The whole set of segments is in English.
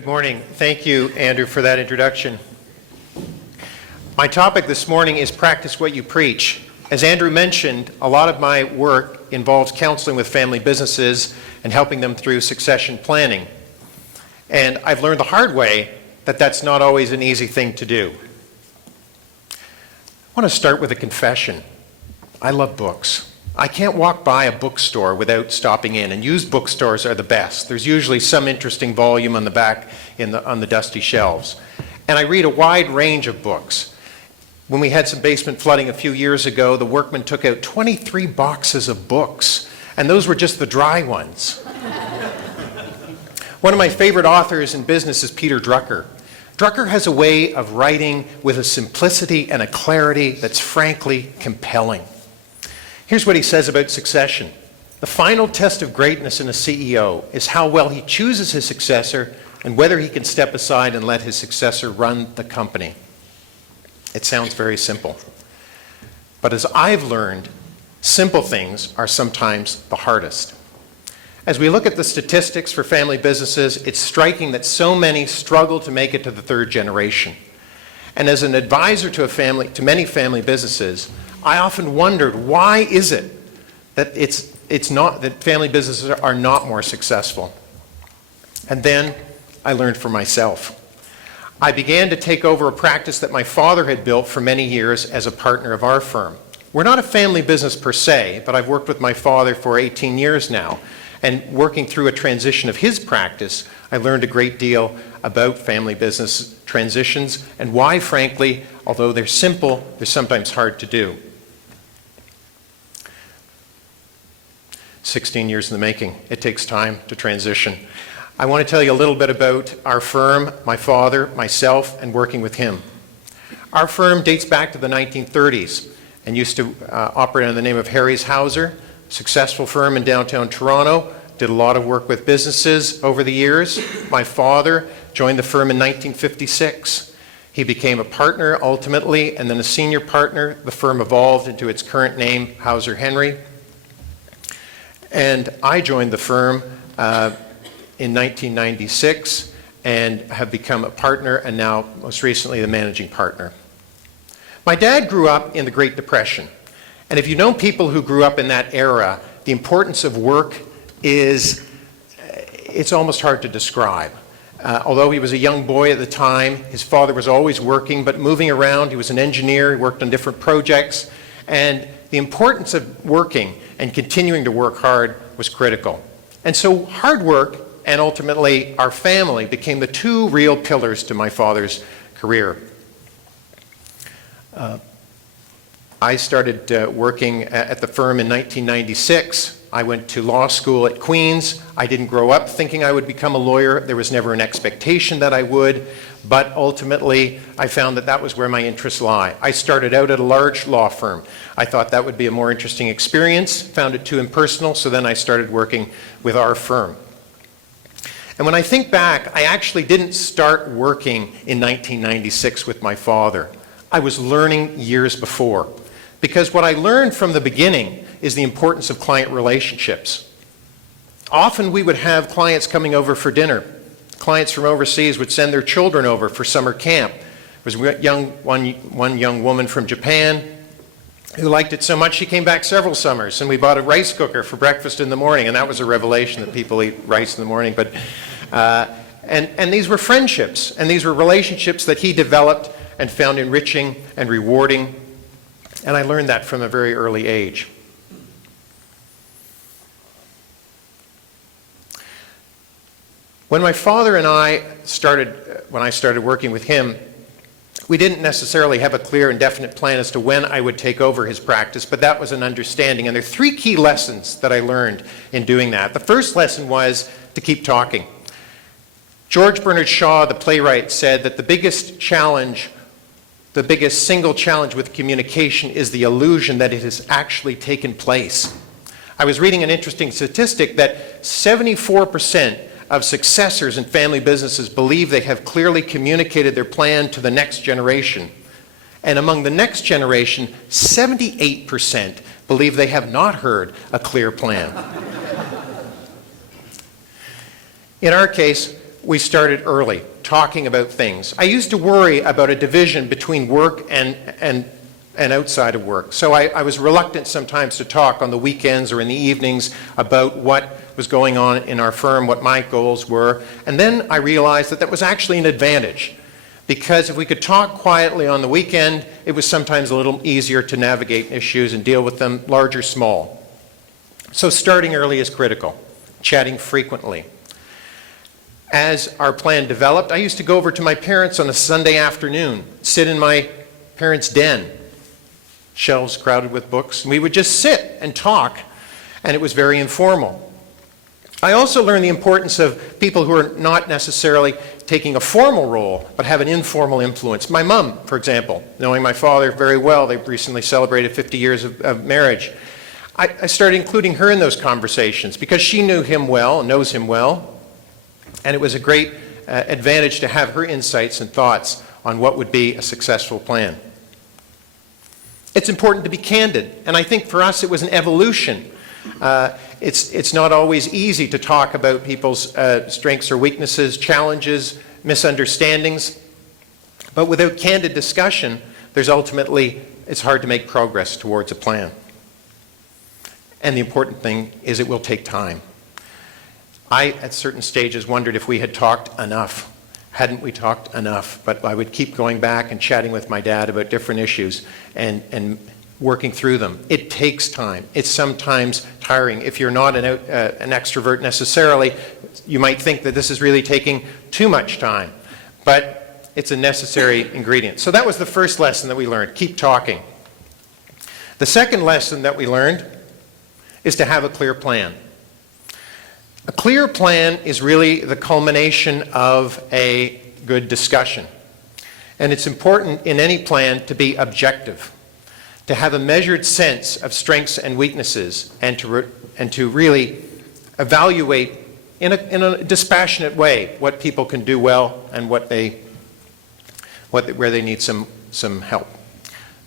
Good morning. Thank you, Andrew, for that introduction. My topic this morning is practice what you preach. As Andrew mentioned, a lot of my work involves counseling with family businesses and helping them through succession planning. And I've learned the hard way that that's not always an easy thing to do. I want to start with a confession. I love books. I can't walk by a bookstore without stopping in, and used bookstores are the best. There's usually some interesting volume on the back on the dusty shelves. And I read a wide range of books. When we had some basement flooding a few years ago, the workmen took out 23 boxes of books, and those were just the dry ones. One of my favorite authors in business is Peter Drucker. Drucker has a way of writing with a simplicity and a clarity that's frankly compelling. Here's what he says about succession. The final test of greatness in a CEO is how well he chooses his successor and whether he can step aside and let his successor run the company. It sounds very simple. But as I've learned, simple things are sometimes the hardest. As we look at the statistics for family businesses, it's striking that so many struggle to make it to the third generation. And as an advisor to many family businesses, I often wondered, why is it that that family businesses are not more successful? And then I learned for myself. I began to take over a practice that my father had built for many years as a partner of our firm. We're not a family business per se, but I've worked with my father for 18 years now. And working through a transition of his practice, I learned a great deal about family business transitions and why, frankly, although they're simple, they're sometimes hard to do. 16 years in the making. It takes time to transition. I want to tell you a little bit about our firm, my father, myself, and working with him. Our firm dates back to the 1930s and used to operate under the name of Harry's Hauser, successful firm in downtown Toronto, did a lot of work with businesses over the years. My father joined the firm in 1956. He became a partner ultimately, and then a senior partner. The firm evolved into its current name, Hauser Henry. And I joined the firm in 1996 and have become a partner and now most recently the managing partner. My dad grew up in the Great Depression. And if you know people who grew up in that era, the importance of work it's almost hard to describe. Although he was a young boy at the time, his father was always working, but moving around. He was an engineer, he worked on different projects, and the importance of working and continuing to work hard was critical. And so hard work and ultimately our family became the two real pillars to my father's career. I started working at the firm in 1996. I went to law school at Queen's. I didn't grow up thinking I would become a lawyer. There was never an expectation that I would, but ultimately I found that that was where my interests lie. I started out at a large law firm. I thought that would be a more interesting experience, found it too impersonal, so then I started working with our firm. And when I think back, I actually didn't start working in 1996 with my father. I was learning years before. Because what I learned from the beginning is the importance of client relationships. Often we would have clients coming over for dinner. Clients from overseas would send their children over for summer camp. There was one young woman from Japan who liked it so much she came back several summers, and we bought a rice cooker for breakfast in the morning, and that was a revelation that people eat rice in the morning. But and these were friendships, and these were relationships that he developed and found enriching and rewarding. And I learned that from a very early age. When my father and I when I started working with him, we didn't necessarily have a clear and definite plan as to when I would take over his practice, but that was an understanding. And there are three key lessons that I learned in doing that. The first lesson was to keep talking. George Bernard Shaw, the playwright, said that the biggest single challenge with communication is the illusion that it has actually taken place. I was reading an interesting statistic that 74% of successors in family businesses believe they have clearly communicated their plan to the next generation. And among the next generation, 78% believe they have not heard a clear plan. In our case, we started early, talking about things. I used to worry about a division between work and outside of work. So I was reluctant sometimes to talk on the weekends or in the evenings about what was going on in our firm, what my goals were. And then I realized that that was actually an advantage, because if we could talk quietly on the weekend, it was sometimes a little easier to navigate issues and deal with them, large or small. So starting early is critical, chatting frequently. As our plan developed, I used to go over to my parents on a Sunday afternoon, sit in my parents' den, shelves crowded with books, and we would just sit and talk, and it was very informal. I also learned the importance of people who are not necessarily taking a formal role, but have an informal influence. My mom, for example, knowing my father very well, they've recently celebrated 50 years of marriage. I started including her in those conversations because she knew him well, knows him well, and it was a great advantage to have her insights and thoughts on what would be a successful plan. It's important to be candid, and I think for us it was an evolution. It's not always easy to talk about people's strengths or weaknesses, challenges, misunderstandings, but without candid discussion, it's hard to make progress towards a plan. And the important thing is it will take time. I, at certain stages, wondered if we had talked enough. Hadn't we talked enough? But I would keep going back and chatting with my dad about different issues and working through them. It takes time. It's sometimes tiring. If you're not an extrovert necessarily, you might think that this is really taking too much time. But it's a necessary ingredient. So that was the first lesson that we learned. Keep talking. The second lesson that we learned is to have a clear plan. A clear plan is really the culmination of a good discussion. And it's important in any plan to be objective, to have a measured sense of strengths and weaknesses, and to really evaluate in a dispassionate way what people can do well and where they need some help.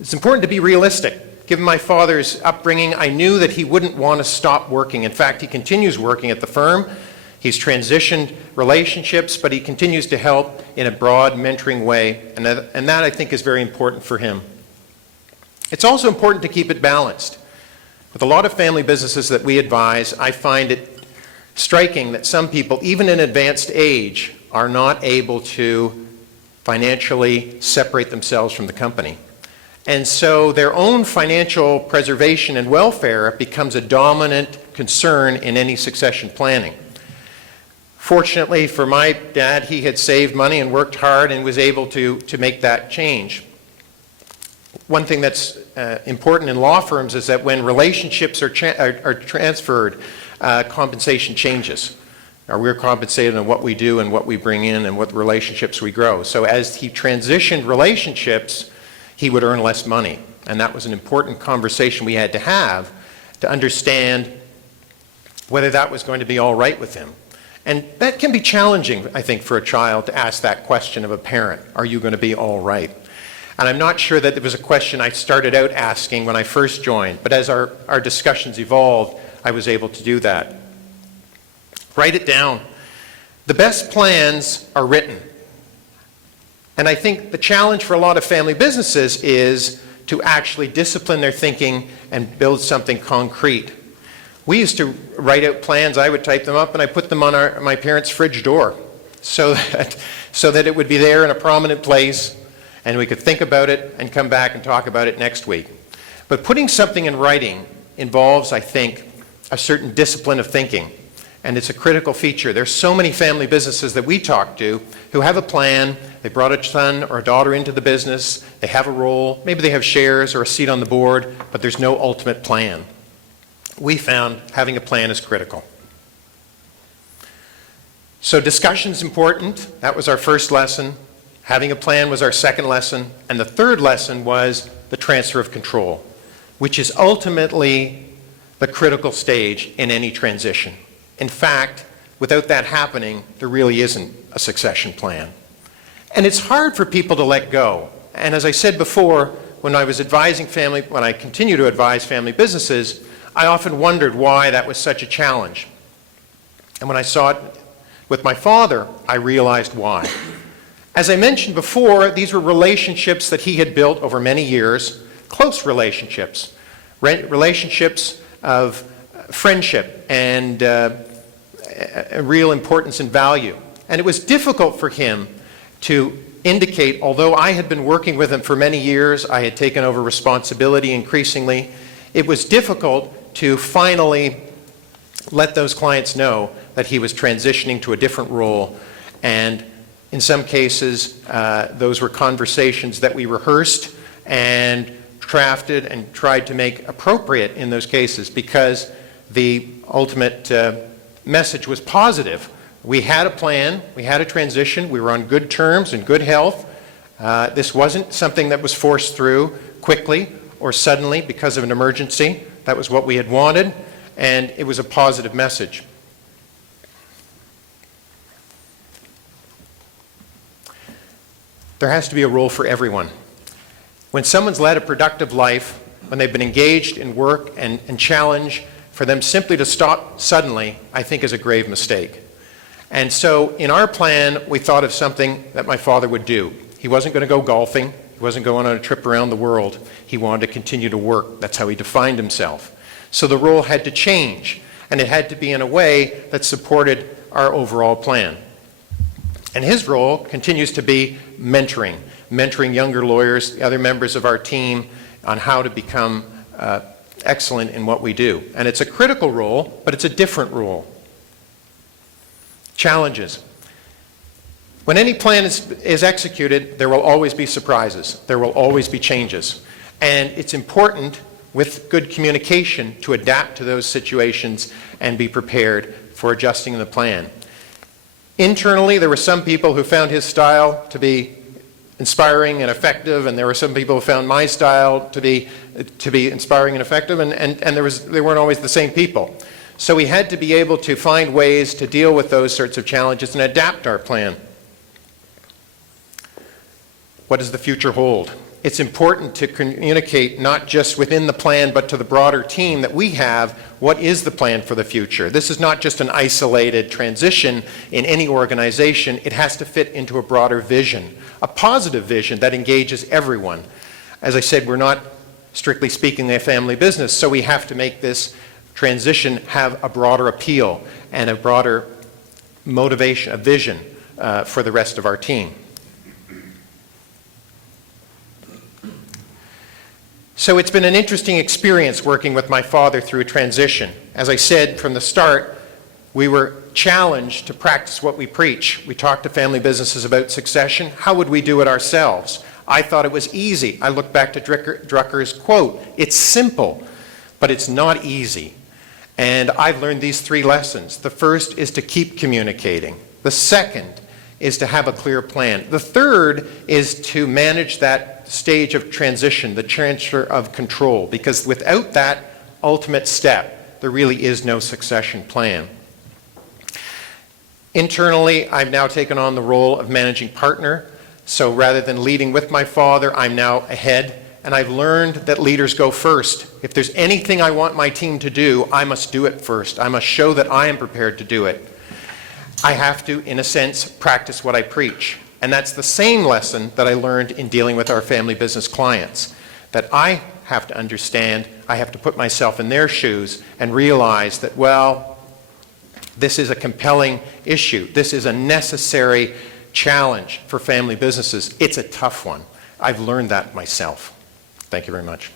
It's important to be realistic. Given my father's upbringing, I knew that he wouldn't want to stop working. In fact, he continues working at the firm. He's transitioned relationships, but he continues to help in a broad mentoring way, and that I think is very important for him. It's also important to keep it balanced. With a lot of family businesses that we advise, I find it striking that some people, even in advanced age, are not able to financially separate themselves from the company. And so their own financial preservation and welfare becomes a dominant concern in any succession planning. Fortunately for my dad, he had saved money and worked hard and was able to make that change. One thing that's important in law firms is that when relationships are transferred, compensation changes. We're compensated on what we do and what we bring in and what relationships we grow. So as he transitioned relationships, he would earn less money. And that was an important conversation we had to have to understand whether that was going to be all right with him. And that can be challenging, I think, for a child to ask that question of a parent. Are you going to be all right? And I'm not sure that it was a question I started out asking when I first joined, but as our discussions evolved, I was able to do that. Write it down. The best plans are written. And I think the challenge for a lot of family businesses is to actually discipline their thinking and build something concrete. We used to write out plans. I would type them up and I put them on my parents' fridge door so that it would be there in a prominent place and we could think about it and come back and talk about it next week. But putting something in writing involves, I think, a certain discipline of thinking. And it's a critical feature. There's so many family businesses that we talk to who have a plan. They brought a son or a daughter into the business. They have a role. Maybe they have shares or a seat on the board, but there's no ultimate plan. We found having a plan is critical. So discussion's important. That was our first lesson. Having a plan was our second lesson. And the third lesson was the transfer of control, which is ultimately the critical stage in any transition. In fact, without that happening, there really isn't a succession plan. And it's hard for people to let go. And as I said before, when I continue to advise family businesses, I often wondered why that was such a challenge. And when I saw it With my father, I realized why. As I mentioned before, these were relationships that he had built over many years, close relationships, relationships of friendship and real importance and value. And it was difficult for him to indicate, although I had been working with him for many years, I had taken over responsibility increasingly, it was difficult to finally let those clients know that he was transitioning to a different role. And in some cases, those were conversations that we rehearsed and crafted and tried to make appropriate in those cases, because the ultimate message was positive. We had a plan, we had a transition, we were on good terms and good health. This wasn't something that was forced through quickly or suddenly because of an emergency. That was what we had wanted, and it was a positive message. There has to be a role for everyone. When someone's led a productive life, when they've been engaged in work and challenge, for them simply to stop suddenly, I think is a grave mistake. And so in our plan, we thought of something that my father would do. He wasn't going to go golfing. He wasn't going on a trip around the world. He wanted to continue to work. That's how he defined himself. So the role had to change, and it had to be in a way that supported our overall plan. And his role continues to be mentoring younger lawyers, the other members of our team, on how to become excellent in what we do. And it's a critical role, but it's a different role. Challenges. When any plan is executed, there will always be surprises. There will always be changes. And it's important, with good communication, to adapt to those situations and be prepared for adjusting the plan. Internally, there were some people who found his style to be inspiring and effective, and there were some people who found my style to be inspiring and effective, and they weren't always the same people. So we had to be able to find ways to deal with those sorts of challenges and adapt our plan. What does the future hold? It's important to communicate not just within the plan, but to the broader team that we have, what is the plan for the future? This is not just an isolated transition in any organization. It has to fit into a broader vision, a positive vision that engages everyone. As I said, we're not, strictly speaking, a family business, so we have to make this transition have a broader appeal and a broader motivation, a vision for the rest of our team. So it's been an interesting experience working with my father through a transition. As I said from the start, we were challenged to practice what we preach. We talked to family businesses about succession. How would we do it ourselves? I thought it was easy. I look back to Drucker's quote, "It's simple, but it's not easy." And I've learned these 3 lessons. The first is to keep communicating. The second is to have a clear plan. The third is to manage that stage of transition, the transfer of control, because without that ultimate step, there really is no succession plan. Internally, I've now taken on the role of managing partner. So rather than leading with my father, I'm now ahead, and I've learned that leaders go first. If there's anything I want my team to do, I must do it first. I must show that I am prepared to do it. I have to, in a sense, practice what I preach. And that's the same lesson that I learned in dealing with our family business clients, that I have to understand, I have to put myself in their shoes and realize that, well, this is a compelling issue. This is a necessary challenge for family businesses. It's a tough one. I've learned that myself. Thank you very much.